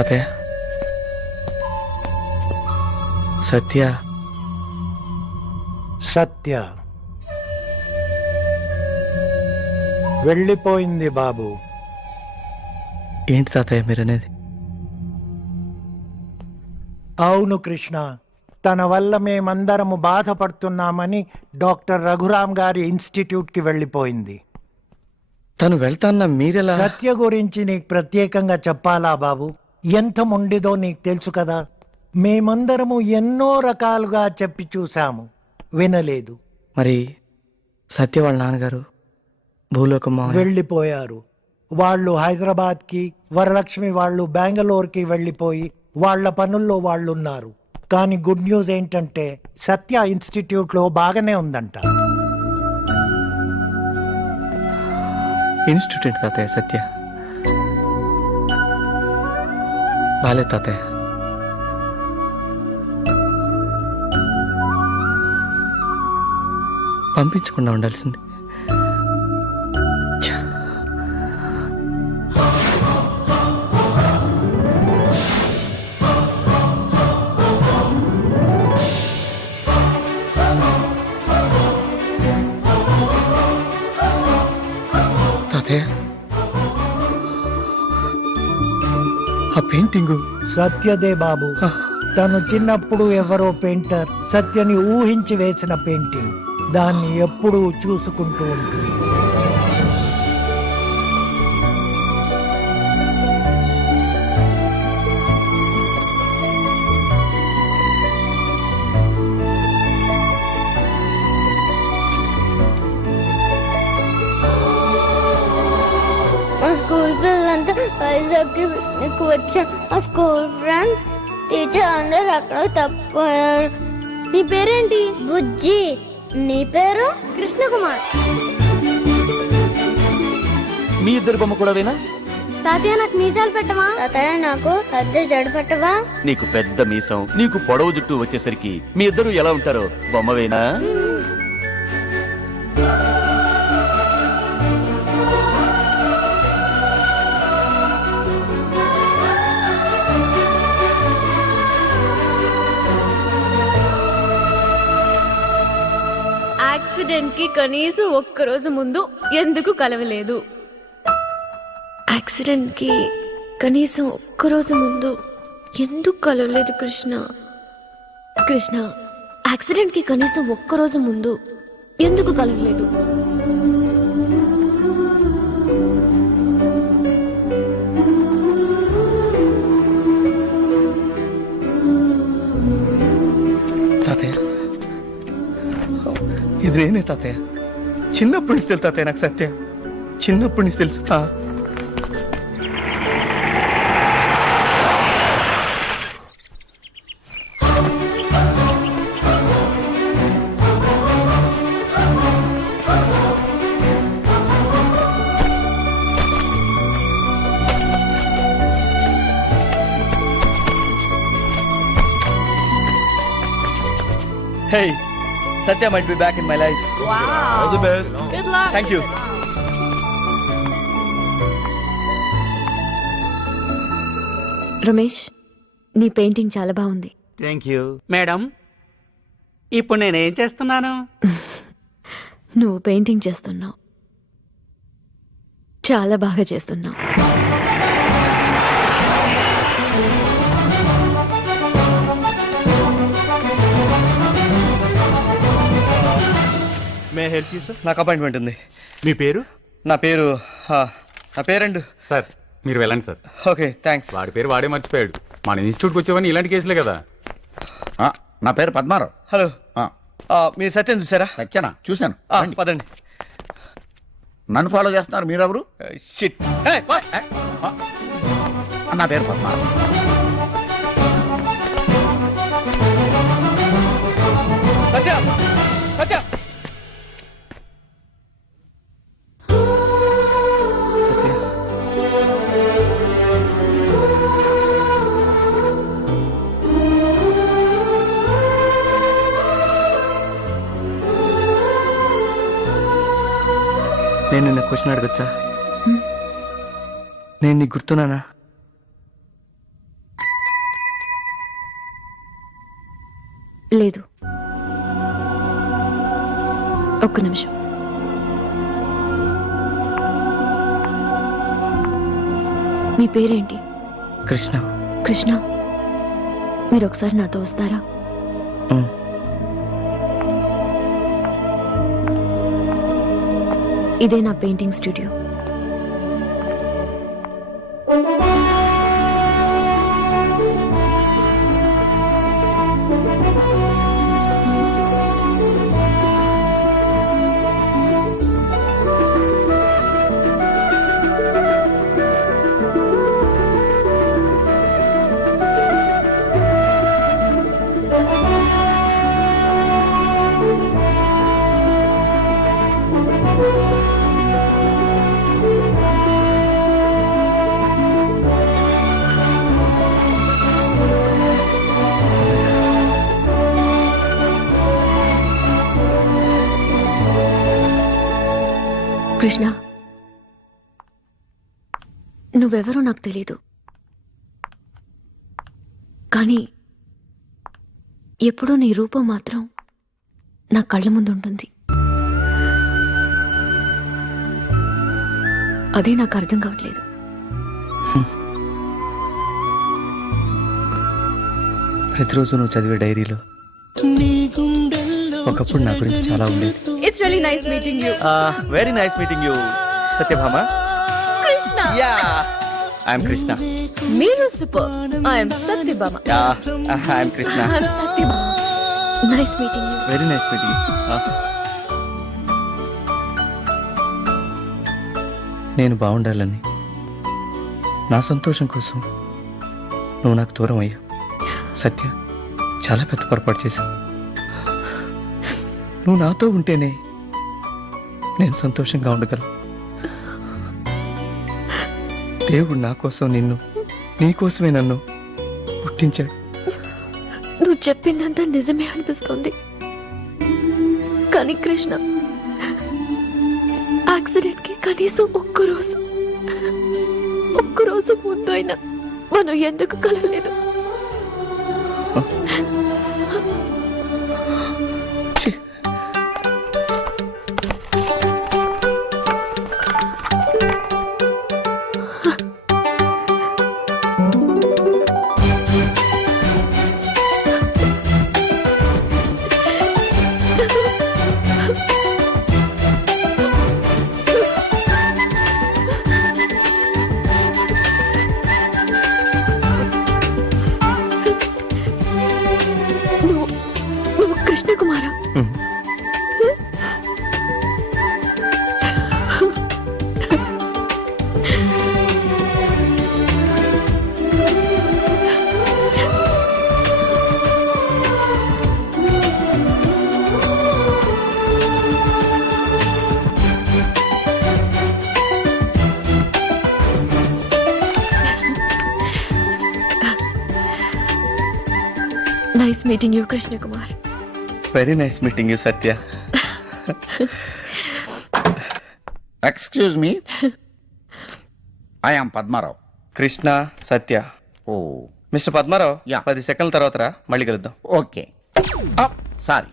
తాతయ్య, సత్య సత్య వెళ్ళిపోయింది బాబు. ఏంటి తాతయ్య మీరనేది? అవును కృష్ణ, తన వల్ల మేమందరము బాధపడుతున్నామని డాక్టర్ రఘురామ్ గారి ఇన్స్టిట్యూట్కి వెళ్ళిపోయింది. తను వెళ్తాన్న మీరెలా? సత్య గురించి నీకు ప్రత్యేకంగా చెప్పాలా బాబు? ఎంత మొండిదో నీకు తెలుసు కదా. మేమందరము ఎన్నో రకాలుగా చెప్పి చూశాము, వినలేదు. మరి సత్య వాళ్ళ నాన్నగారు భూలోకం వెళ్ళిపోయారు. వాళ్ళు హైదరాబాద్కి, వరలక్ష్మి వాళ్ళు బెంగళూరుకి వెళ్ళిపోయి వాళ్ళ పనుల్లో వాళ్ళు ఉన్నారు. కానీ గుడ్ న్యూస్ ఏంటంటే సత్య ఇన్స్టిట్యూట్లో బాగానే ఉందంట. ఇన్స్టిట్యూట్ తాతయ్య సత్య బాలే తాతయ్య. పంపించకుండా ఉండాల్సింది. తాతయ్య, ఆ పెయింటింగు సత్యదే బాబు. తను చిన్నప్పుడు ఎవరో పెయింటర్ సత్యని ఊహించి వేసిన పెయింటింగ్. దాన్ని ఎప్పుడూ చూసుకుంటూ ఉంటుంది. స్కూల్ పిల్లలంతా వైజాగ్కి పిక్నిక్ వచ్చా. ఆ స్కూల్ ఫ్రెండ్స్ టీచర్ అందరు అక్కడ తప్పిపోయారు. నీ పేరేంటి? బుజ్జి. నీ పేరు? కృష్ణకుమార్. మీ ఇద్దరు బొమ్మ కూడా వేనా? తాతయ్య నాకు మీసాలు పెట్టవా? తాతయ్య నాకు పెద్ద జడ పెట్టవా? నీకు పెద్ద మీసం, నీకు పొడవు జుట్టు వచ్చేసరికి మీ ఇద్దరు ఎలా ఉంటారో బొమ్మ వేనా? యాక్సిడెంట్ కి కనీసం ఒక్కరోజు ముందు ఎందుకు కలవలేదు? యాక్సిడెంట్ కి కనీసం ఒక్కరోజు ముందు ఎందుకు కలవలేదు కృష్ణ? కృష్ణ, యాక్సిడెంట్ కి కనీసం ఒక్కరోజు ముందు ఎందుకు కలవలేదు? తాతయ్య, ఇదేనే తాతయ్య? చిన్నప్పటి నుంచి తెలుసు తాతయ్య నాకు సత్య. చిన్నప్పటి నుంచి తెలుసు. Hey, Satya might be back in my life. Wow. All the best. Good luck. Thank you. Ramesh, నీ పెయింటింగ్ చాలా బాగుంది. Thank you madam. ఇప్పుడు నేనేం చేస్తున్నాను? నువ్వు పెయింటింగ్ చేస్తున్నావు, చాలా బాగా చేస్తున్నావు. May help you sir? నాకు అపాయింట్మెంట్ ఉంది. మీ పేరు? నా పేరండు. సార్ మీరు వెళ్ళండి సార్. Okay, thanks. వాడి పేరు వాడే మర్చిపోయాడు. మన ఇన్స్టిట్యూట్కి వచ్చేవన్నీ ఇలాంటి కేసులే కదా. నా పేరు పద్మారావు. హలో, మీరు సత్యం చూసారా? సత్యనా? చూశాను. పదండి. నన్ను ఫాలో చేస్తున్నారు మీరెవరు? షిట్. నా పేరు పద్మారావు. సత్య, సత్య. నేను నిన్న క్వశ్చన్ అడగచ్చా? నేను నీకు గుర్తున్నానా? లేదు. ఒక్క నిమిషం. మీ పేరేంటి? కృష్ణ. కృష్ణ, మీరు ఒకసారి నాతో వస్తారా? ఇదే నా పెయింటింగ్ స్టూడియో. కృష్ణ, నువ్వెవరో నాకు తెలీదు, కానీ ఎప్పుడూ నీ రూపం మాత్రం నా కళ్ళ ముందు ఉంటుంది. అదే నాకు అర్థం కావట్లేదు. ప్రతిరోజు నువ్వు చదివే డైరీలో ఒకప్పుడు నా గురించి చాలా ఉండేది. It's really nice meeting you. Very nice meeting you Satyabhama. Krishna, yeah, I'm Krishna. మీరు super. I am Satyabhama. Yeah, I'm Krishna. I am Satyabhama. Nice meeting you. Very nice meeting. నేను బాగుండాలని, నా సంతోషం కోసం నువ్వు నాకు దూరం అయ్యావు. సత్య, చాలా పెద్ద పొరపాటు చేశావు. నువ్వు నాతో ఉంటేనే నేను సంతోషంగా ఉండగలను. దేవుడు నా కోసం నిన్ను, నీ కోసమే నన్ను పుట్టించాడు. నువ్వు చెప్పిందంతా నిజమే అనిపిస్తుంది. కానీ కృష్ణ, యాక్సిడెంట్ కి కనీసం ఒక్కరోజు ముందు అయినా మనం ఎందుకు కలవలేదు? ఛీ! నువ్వు కృష్ణ కుమారా? Nice meeting you Krishna Kumar. Very nice meeting you Satya. Excuse me, I am Padmarao. Krishna, Satya. Oh, mister Padmarao, Yeah. 10 సెకండ్ల తర్వాత రా, మళ్ళీ కలుద్దాం. ఓకే. సారీ,